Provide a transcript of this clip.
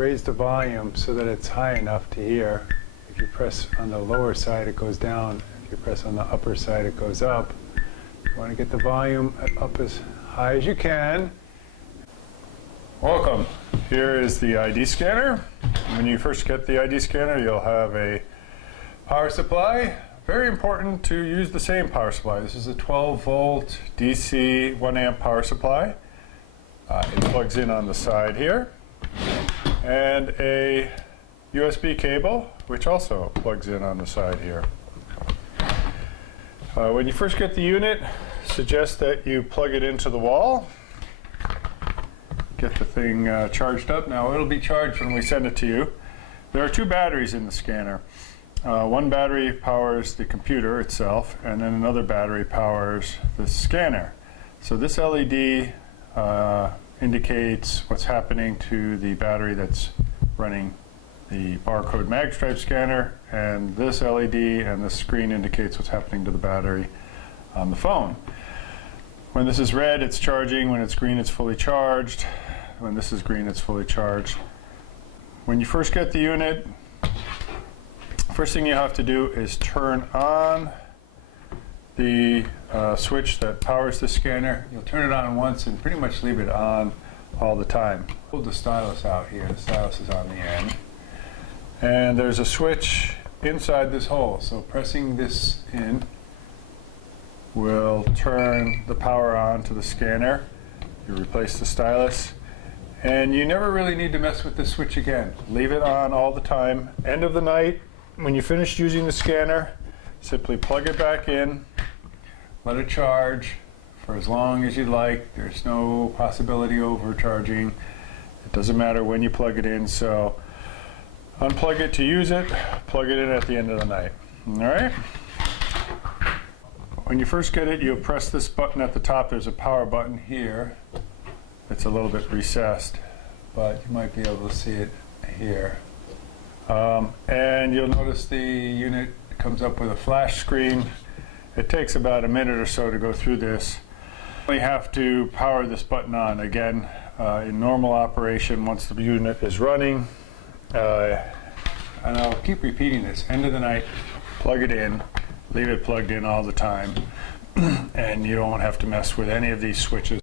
raise the volume so that it's high enough to hear. If you press on the lower side, it goes down. If you press on the upper side, it goes up. You want to get the volume up as high as you can. Welcome. Here is the ID scanner. When you first get the ID scanner, you'll have a power supply. Very important to use the same power supply. This is a 12-volt DC 1 amp power supply. It plugs in on the side here. And a USB cable, which also plugs in on the side here. When you first get the unit, suggest that you plug it into the wall. Get the thing charged up. Now it'll be charged when we send it to you. There are two batteries in the scanner. One battery powers the computer itself, and then another battery powers the scanner. So this LED indicates what's happening to the battery that's running the barcode mag stripe scanner, and this LED and this screen indicates what's happening to the battery on the phone. When this is red, it's charging. When it's green, it's fully charged. When this is green, it's fully charged. When you first get the unit, first thing you have to do is turn on the switch that powers the scanner. You'll turn it on once and pretty much leave it on all the time. Pull the stylus out here. The stylus is on the end. And there's a switch inside this hole. So pressing this in will turn the power on to the scanner. You replace the stylus. And you never really need to mess with this switch again. Leave it on all the time. End of the night, when you finish using the scanner, simply plug it back in, let it charge for as long as you'd like. There's no possibility of overcharging. It doesn't matter when you plug it in, so unplug it to use it, plug it in at the end of the night. All right? When you first get it, you'll press this button at the top. There's a power button here. It's a little bit recessed, but you might be able to see it here. And you'll notice the unit comes up with a flash screen. It takes about a minute or so to go through this. You have to power this button on again in normal operation once the unit is running. And I'll keep repeating this. End of the night, plug it in, leave it plugged in all the time, and you don't have to mess with any of these switches